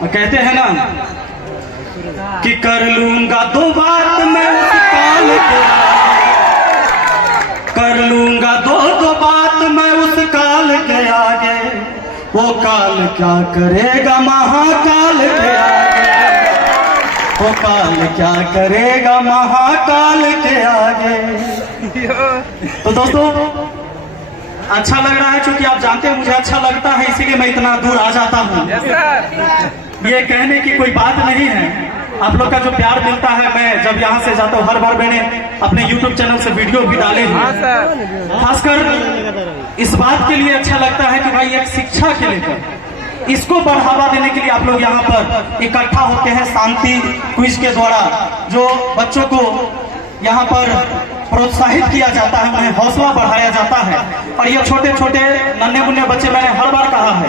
कहते हैं ना कि कर लूंगा दो बात मैं उस काल के कर लूंगा दो बात मैं उस काल के आगे, वो काल क्या करेगा महाकाल के आगे, वो काल क्या करेगा महाकाल के आगे। तो दोस्तों अच्छा लग रहा है, क्योंकि आप जानते हैं मुझे अच्छा लगता है, इसीलिए मैं इतना दूर आ जाता हूँ। ये कहने की कोई बात नहीं है, आप लोग का जो प्यार मिलता है, मैं जब यहाँ से जाता हूँ हर बार मैंने अपने YouTube चैनल से वीडियो भी डाले हैं। खासकर इस बात के लिए अच्छा लगता है कि भाई एक शिक्षा के लेकर इसको बढ़ावा देने के लिए आप लोग यहाँ पर इकट्ठा होते हैं शांति क्विज के द्वारा, जो बच्चों को यहाँ पर प्रोत्साहित किया जाता है, उन्हें हौसला बढ़ाया जाता है। और ये छोटे छोटे नन्हे मुन्ने बच्चे, मैंने हर बार कहा है,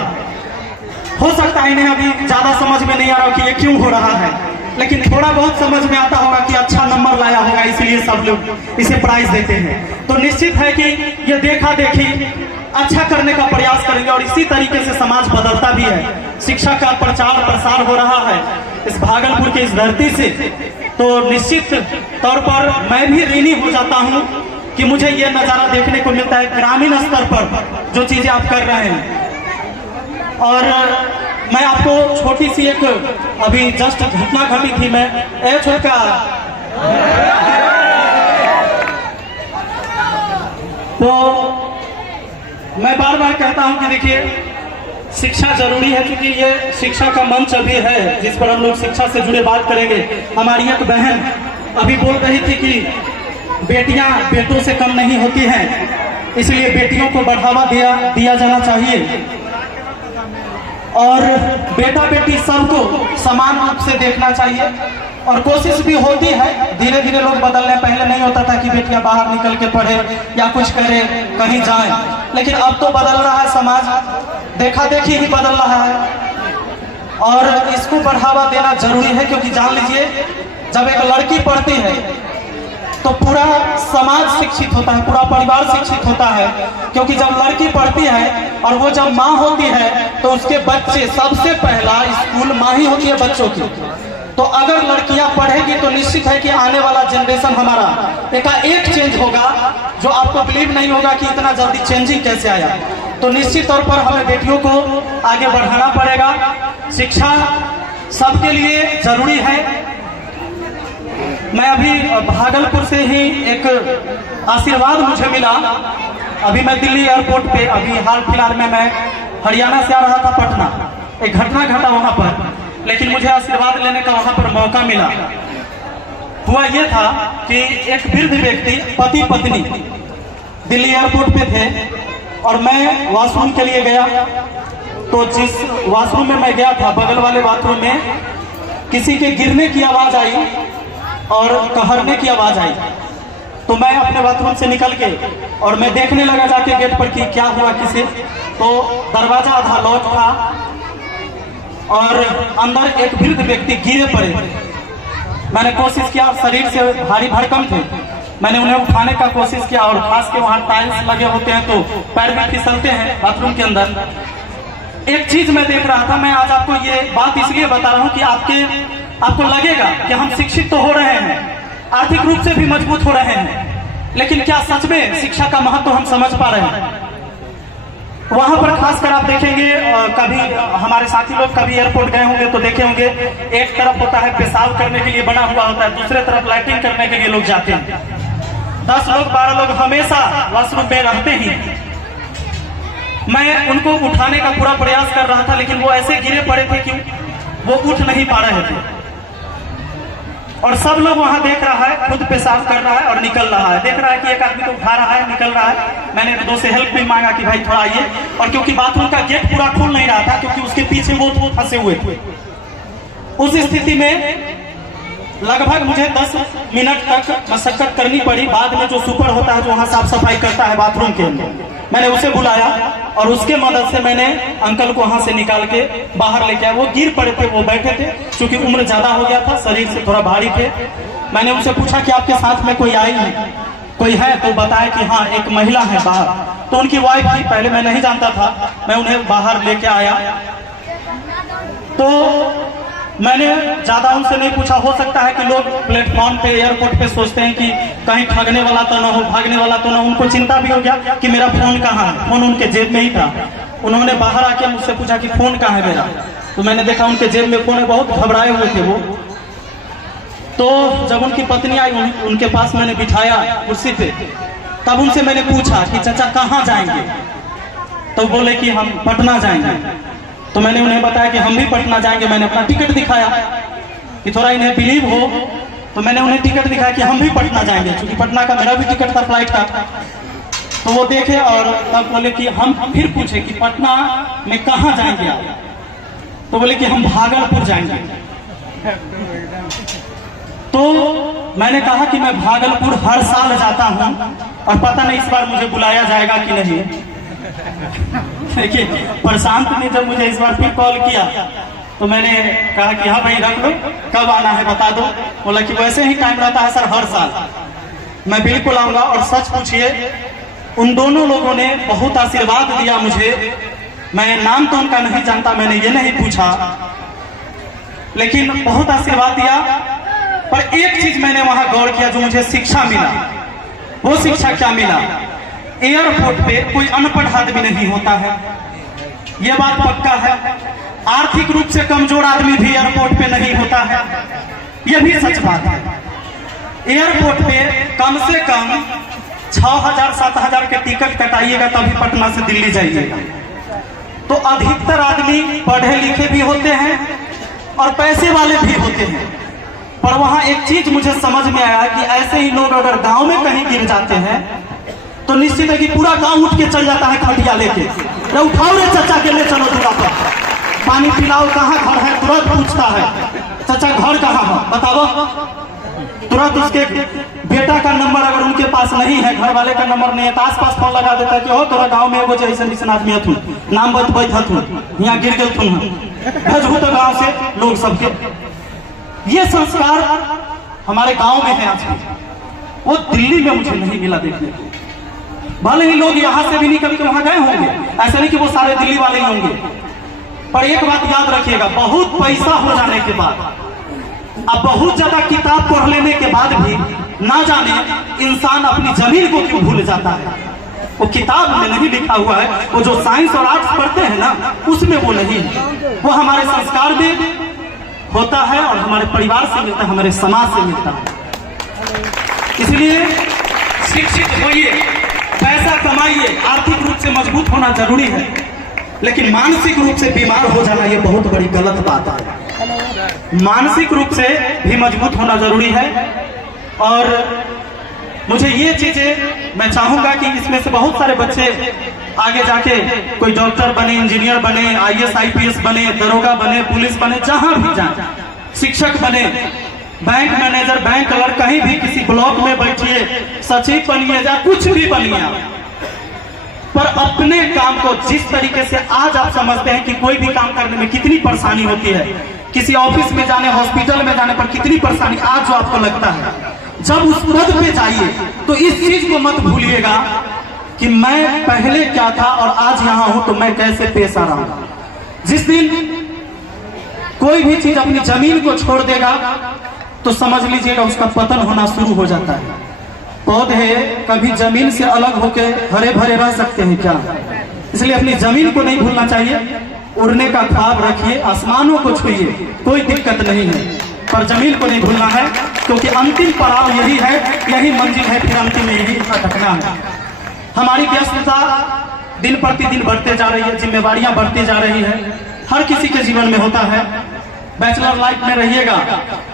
हो सकता है इन्हें अभी ज्यादा समझ में नहीं आ रहा कि ये क्यों हो रहा है, लेकिन थोड़ा बहुत समझ में आता होगा कि अच्छा नंबर लाया होगा, इसलिए सब लोग इसे प्राइज देते हैं। तो निश्चित है कि ये देखा देखी अच्छा करने का प्रयास करेंगे और इसी तरीके से समाज बदलता भी है। शिक्षा का प्रचार प्रसार हो रहा है इस भागलपुर की इस धरती से, तो निश्चित तौर पर मैं भी ऋणी हो जाता हूं कि मुझे ये नजारा देखने को मिलता है ग्रामीण स्तर पर जो चीजें आप कर रहे हैं। और मैं आपको छोटी सी एक अभी जस्ट घटना घटी थी, मैं छोटा तो मैं बार बार कहता हूं कि देखिए शिक्षा जरूरी है, क्योंकि ये शिक्षा का मंच अभी है जिस पर हम लोग शिक्षा से जुड़े बात करेंगे। हमारी एक बहन अभी बोल रही थी कि बेटियां बेटों से कम नहीं होती हैं, इसलिए बेटियों को बढ़ावा दिया जाना चाहिए और बेटा बेटी सबको समान रूप से देखना चाहिए। और कोशिश भी होती है, धीरे धीरे लोग बदल रहे हैं। पहले नहीं होता था कि बेटियां बाहर निकल के पढ़े या कुछ करे कहीं जाए, लेकिन अब तो बदल रहा है समाज, देखा देखी ही बदल रहा है और इसको बढ़ावा देना जरूरी है। क्योंकि जान लीजिए जब एक लड़की पढ़ती है तो पूरा समाज शिक्षित होता है, पूरा परिवार शिक्षित होता है। क्योंकि जब लड़की पढ़ती है और वो जब माँ होती है तो उसके बच्चे, सबसे पहला स्कूल माँ ही होती है बच्चों की। तो अगर लड़कियां पढ़ेगी तो निश्चित है कि आने वाला जनरेशन हमारा एक चेंज होगा, जो आपको बिलीव नहीं होगा कि इतना जल्दी चेंजिंग कैसे आया। तो निश्चित तौर पर हमें बेटियों को आगे बढ़ाना पड़ेगा। शिक्षा सबके लिए जरूरी है। मैं अभी भागलपुर से ही एक आशीर्वाद मुझे मिला, अभी मैं दिल्ली एयरपोर्ट पे, अभी हाल फिलहाल में मैं हरियाणा से आ रहा था पटना, एक घटना घटा वहां पर, लेकिन मुझे आशीर्वाद लेने का वहां पर मौका मिला। हुआ यह था कि एक वृद्ध व्यक्ति पति पत्नी दिल्ली एयरपोर्ट पे थे और मैं वॉशरूम के लिए गया। तो जिस वॉशरूम में मैं गया था, बगल वाले बाथरूम में किसी के गिरने की आवाज आई और कहरने की आवाज आई। तो मैं अपने बाथरूम से निकल के और मैं देखने लगा जाके गेट पर कि क्या हुआ किसे। तो दरवाजा आधा लॉक था और अंदर एक वृद्ध व्यक्ति गिरे पड़े। मैंने कोशिश किया, शरीर से भारी भरकम थे, मैंने उन्हें उठाने का कोशिश किया और खास के वहां टाइल्स लगे होते हैं तो पैर भी फिसलते हैं बाथरूम के अंदर। एक चीज मैं देख रहा था, मैं आज आपको ये बात इसलिए बता रहा हूं कि आपको लगेगा कि हम शिक्षित तो हो रहे हैं, आर्थिक रूप से भी मजबूत हो रहे हैं, लेकिन क्या सच में शिक्षा का महत्व हम समझ पा रहे हैं? वहां पर खासकर आप देखेंगे, कभी हमारे साथी लोग कभी एयरपोर्ट गए होंगे तो देखे होंगे, एक तरफ होता है पेशाब करने के लिए बना हुआ होता है, दूसरे तरफ लाइटिंग करने के लिए लोग जाते हैं। 10 लोग 12 लोग हमेशा वॉशरूम में रहते ही। मैं उनको उठाने का पूरा प्रयास कर रहा था, लेकिन वो ऐसे गिरे पड़े थे कि वो उठ नहीं पा रहे थे और सब लोग वहां देख रहा है, खुद पेशाब कर रहा है और निकल रहा है, देख रहा है कि एक आदमी को उठा रहा है, निकल रहा है। मैंने दो से हेल्प भी मांगा कि भाई थोड़ा आइए, और क्योंकि बाथरूम का गेट पूरा खुल नहीं रहा था, क्योंकि उसके पीछे वो फंसे हुए थे। उस स्थिति में लगभग मुझे 10 मिनट तक मशक्कत करनी पड़ी। बाद में जो सुपर होता है, जो वहां साफ सफाई करता है बाथरूम के अंदर, मैंने उसे बुलाया और उसके मदद से मैंने अंकल को वहां से निकाल के बाहर लेके आया। वो गिर पड़े थे, वो बैठे थे, क्योंकि उम्र ज्यादा हो गया था, शरीर से थोड़ा भारी थे। मैंने उनसे पूछा कि आपके साथ में कोई आई है, कोई है? तो बताया कि हाँ एक महिला है बाहर। तो उनकी वाइफ थी, पहले मैं नहीं जानता था, मैं उन्हें बाहर लेके आया। तो मैंने ज़्यादा उनसे नहीं पूछा। हो सकता है कि लोग प्लेटफॉर्म पे, एयरपोर्ट पे सोचते हैं कि कहीं ठगने वाला तो ना हो, भागने वाला तो ना हो। उनको चिंता भी हो गया कि मेरा फ़ोन कहाँ है। फ़ोन उनके जेब में ही था। उन्होंने बाहर आके मुझसे पूछा कि फ़ोन कहाँ है मेरा। तो मैंने देखा उनके जेब में फ़ोन है। बहुत घबराए हुए थे वो। तो जब उनकी पत्नी आई, उनके पास मैंने बिठाया कुर्सी पे, तब उनसे मैंने पूछा कि चाचा कहाँ जाएंगे। तो बोले कि हम पटना जाएंगे। तो मैंने उन्हें बताया कि हम भी पटना जाएंगे। मैंने अपना टिकट दिखाया कि थोड़ा इन्हें बिलीव हो। तो मैंने उन्हें टिकट दिखाया कि हम भी पटना जाएंगे, क्योंकि पटना का मेरा भी टिकट था फ्लाइट का। तो वो देखे और तब बोले कि हम फिर पूछे कि पटना में कहाँ जाएंगे आप। तो बोले कि हम भागलपुर जाएंगे। तो मैंने कहा कि मैं भागलपुर हर साल जाता हूं और पता नहीं इस बार मुझे बुलाया जाएगा कि नहीं। देखिए प्रशांत ने जब मुझे इस बार फिर कॉल किया तो मैंने कहा कि हाँ भाई रख लो, कब आना है बता दो। बोला कि वैसे ही टाइम रहता है सर हर साल। मैं बिल्कुल आऊंगा। और सच पूछिए, उन दोनों लोगों ने बहुत आशीर्वाद दिया मुझे। मैं नाम तो उनका नहीं जानता, मैंने ये नहीं पूछा, लेकिन बहुत आशीर्वाद दिया। पर एक चीज मैंने वहां गौर किया जो मुझे शिक्षा मिला। वो शिक्षा क्या मिला? एयरपोर्ट पे कोई अनपढ़ आदमी नहीं होता है, यह बात पक्का है। आर्थिक रूप से कमजोर आदमी भी एयरपोर्ट पे नहीं होता है, यह भी सच बात है। एयरपोर्ट पे कम से कम 6,000-7,000 के टिकट कटाइएगा तभी पटना से दिल्ली जाइएगा। तो अधिकतर आदमी पढ़े लिखे भी होते हैं और पैसे वाले भी होते हैं। पर वहां एक चीज मुझे समझ में आया कि ऐसे ही लोग अगर गांव में कहीं गिर जाते हैं तो निश्चित है कि पूरा गांव उठ के चल जाता है खटिया लेके। उठाओ रे चाचा के ले चलो दूरा पर, पानी पिलाओ, कहाँ घर है, तुरंत पूछता है चाचा घर कहाँ है बताओ। तुरंत उसके बेटा का नंबर अगर उनके पास नहीं है, घर वाले का नंबर नहीं है, तो आसपास फोन लगा देता है कि हो तोरा गांव में एगो जैसे आदमी हथुन, नाम बतबैत हथुन, यहाँ गिर गए तुम भेजू तो गाँव से लोग सबके। ये संस्कार हमारे गांव में है आज भी, वो दिल्ली में मुझे नहीं मिला देखने को। भले ही लोग यहां से भी निकल के वहां गए होंगे, ऐसा नहीं कि वो सारे दिल्ली वाले ही होंगे। पर एक बात याद रखिएगा, बहुत पैसा हो जाने के बाद, अब बहुत ज्यादा किताब पढ़ लेने के बाद भी ना जाने इंसान अपनी जमीन को क्यों भूल जाता है। वो किताब में नहीं लिखा हुआ है, वो जो साइंस और आर्ट्स पढ़ते हैं ना उसमें वो नहीं है। वो हमारे संस्कार में होता है और हमारे परिवार से मिलता है, हमारे समाज से मिलता है। इसलिए शिक्षित होइए, पैसा कमाइए, आर्थिक रूप से मजबूत होना जरूरी है, लेकिन मानसिक रूप से बीमार हो जाना ये बहुत बड़ी गलत बात है। मानसिक रूप से भी मजबूत होना जरूरी है। और मुझे ये चीजें मैं चाहूंगा कि इसमें से बहुत सारे बच्चे आगे जाके कोई डॉक्टर बने, इंजीनियर बने, IAS IPS बने, दरोगा बने, पुलिस बने, जहां भी जाए, शिक्षक बने, बैंक मैनेजर, बैंक क्लर्क, कहीं भी किसी ब्लॉक में बैठिए, सचिव बनिए या कुछ भी बनिए, पर अपने काम को जिस तरीके से आज आप समझते हैं कि कोई भी काम करने में कितनी परेशानी होती है, किसी ऑफिस में जाने, हॉस्पिटल में जाने पर कितनी परेशानी आज जो आपको लगता है, जब उस पद पे जाइए तो इस चीज को मत भूलिएगा कि मैं पहले क्या था और आज यहां हूं तो मैं कैसे पेश आ रहा हूं। जिस दिन कोई भी चीज अपनी जमीन को छोड़ देगा तो समझ लीजिएगा उसका पतन होना शुरू हो जाता है। पौधे कभी जमीन से अलग होकर हरे भरे रह सकते हैं क्या? इसलिए अपनी जमीन को नहीं भूलना चाहिए। उड़ने का ख्वाब रखिए, आसमानों को छुइए, कोई दिक्कत नहीं है, पर जमीन को नहीं भूलना है, क्योंकि अंतिम पड़ाव यही है, यही मंजिल है, फिर अंतिम में यही अटकना है। हमारी व्यस्तता दिन प्रतिदिन बढ़ते जा रही है, जिम्मेवारियां बढ़ती जा रही है, हर किसी के जीवन में होता है। बैचलर लाइफ में रहिएगा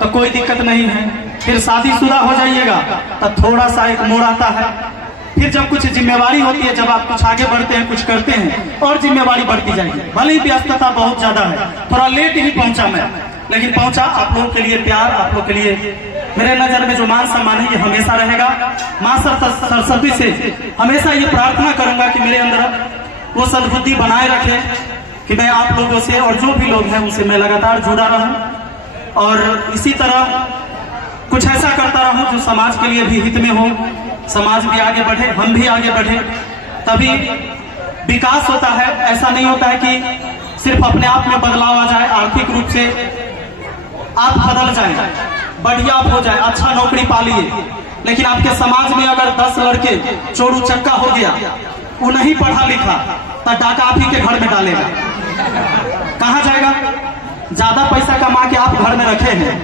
तो कोई दिक्कत नहीं है, फिर शादीशुदा हो जाइएगा तो थोड़ा सा एक मोड़ आता है, फिर जब कुछ जिम्मेवारी होती है, जब आप कुछ आगे बढ़ते हैं, कुछ करते हैं, और जिम्मेवारी बढ़ती जाएगी। भले ही व्यस्तता बहुत ज्यादा है, थोड़ा लेट ही पहुंचा मैं, लेकिन पहुंचा। आप लोगों के लिए प्यार, आप लोगों के लिए मेरे नजर में जो मान सम्मान है ये हमेशा रहेगा। मां सरस्वती से हमेशा ये प्रार्थना करूंगा कि मेरे अंदर वो सद्बुद्धि बनाए रखे कि मैं आप लोगों से और जो भी लोग हैं उनसे मैं लगातार जुड़ा रहूं और इसी तरह कुछ ऐसा करता रहूं जो समाज के लिए भी हित में हो, समाज भी आगे बढ़े, हम भी आगे बढ़े, तभी विकास होता है। ऐसा नहीं होता है कि सिर्फ अपने आप में बदलाव आ जाए, आर्थिक रूप से आप बदल जाए, बढ़िया आप हो जाए, अच्छा नौकरी पालिए, लेकिन आपके समाज में अगर 10 लड़के चोरू चक्का हो गया, वो नहीं पढ़ा लिखा, तो डाका आप ही के घर में डालेगा, कहाँ जाएगा? ज्यादा पैसा कमा के आप घर में रखे हैं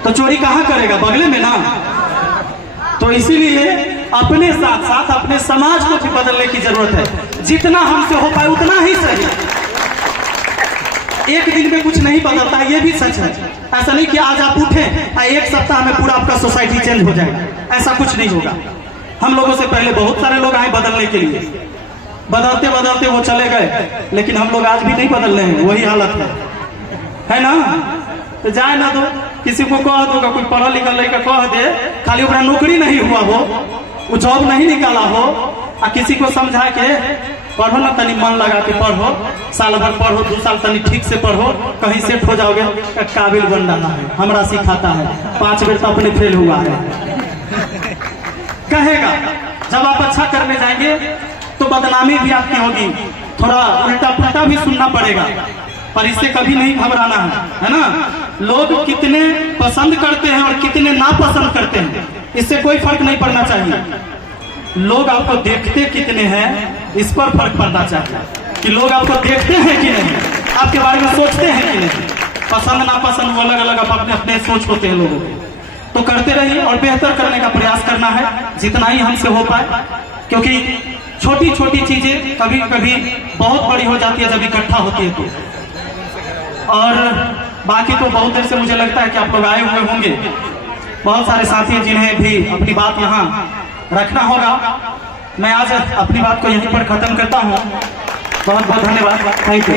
तो चोरी कहाँ करेगा? बगले में ना। तो इसीलिए अपने साथ साथ अपने समाज को भी बदलने की जरूरत है। जितना हमसे हो पाए उतना ही सही। एक दिन में कुछ नहीं बदलता, ये भी सच है। ऐसा नहीं कि आज आप उठे एक सप्ताह में पूरा आपका सोसाइटी चेंज हो जाएगा, ऐसा कुछ नहीं होगा। हम लोगों से पहले बहुत सारे लोग आए बदलने के लिए, बदलते बदलते वो चले गए, लेकिन हम लोग आज भी नहीं बदल रहे हैं, वही हालत है ना? तो जाए ना दो, किसी को कह दो, कोई पढ़ा लिखा लड़का कह दे, खाली ओकरा नौकरी नहीं हुआ हो, वो जॉब नहीं निकाला हो, आ किसी को समझा के पढ़ो ना, तनी मन लगा के पढ़ो, साल भर पढ़ो, 2 साल तनी ठीक से पढ़ो, कहीं सेट हो जाओगे, काबिल बन रहा है, हमरा सिखाता है, 5 बेर तो अपने फेल हुआ है कहेगा। जब आप अच्छा करने जाएंगे तो बदनामी भी आपकी होगी, थोड़ा उल्टा पुल्टा भी सुनना पड़ेगा, पर इससे कभी नहीं घबराना है ना? लोग कितने पसंद करते हैं और कितने नापसंद करते हैं, इससे कोई फर्क नहीं पड़ना चाहिए। लोग आपको देखते कितने हैं, इस पर फर्क पड़ना चाहिए कि लोग आपको देखते हैं कि नहीं, आपके बारे में सोचते हैं कि नहीं। पसंद नापसंद वो अलग अलग अपने अपने सोच होते हैं लोगों के। तो करते रहिए और बेहतर करने का प्रयास करना है जितना ही हमसे हो पाए, क्योंकि छोटी छोटी चीजें कभी कभी बहुत बड़ी हो जाती है जब इकट्ठा होती है तो। और बाकी तो बहुत देर से मुझे लगता है कि आप लोग आए हुए होंगे, बहुत सारे साथी जिन्हें भी अपनी बात यहाँ रखना होगा। मैं आज अपनी बात को यहीं पर खत्म करता हूँ। बहुत बहुत धन्यवाद, थैंक यू।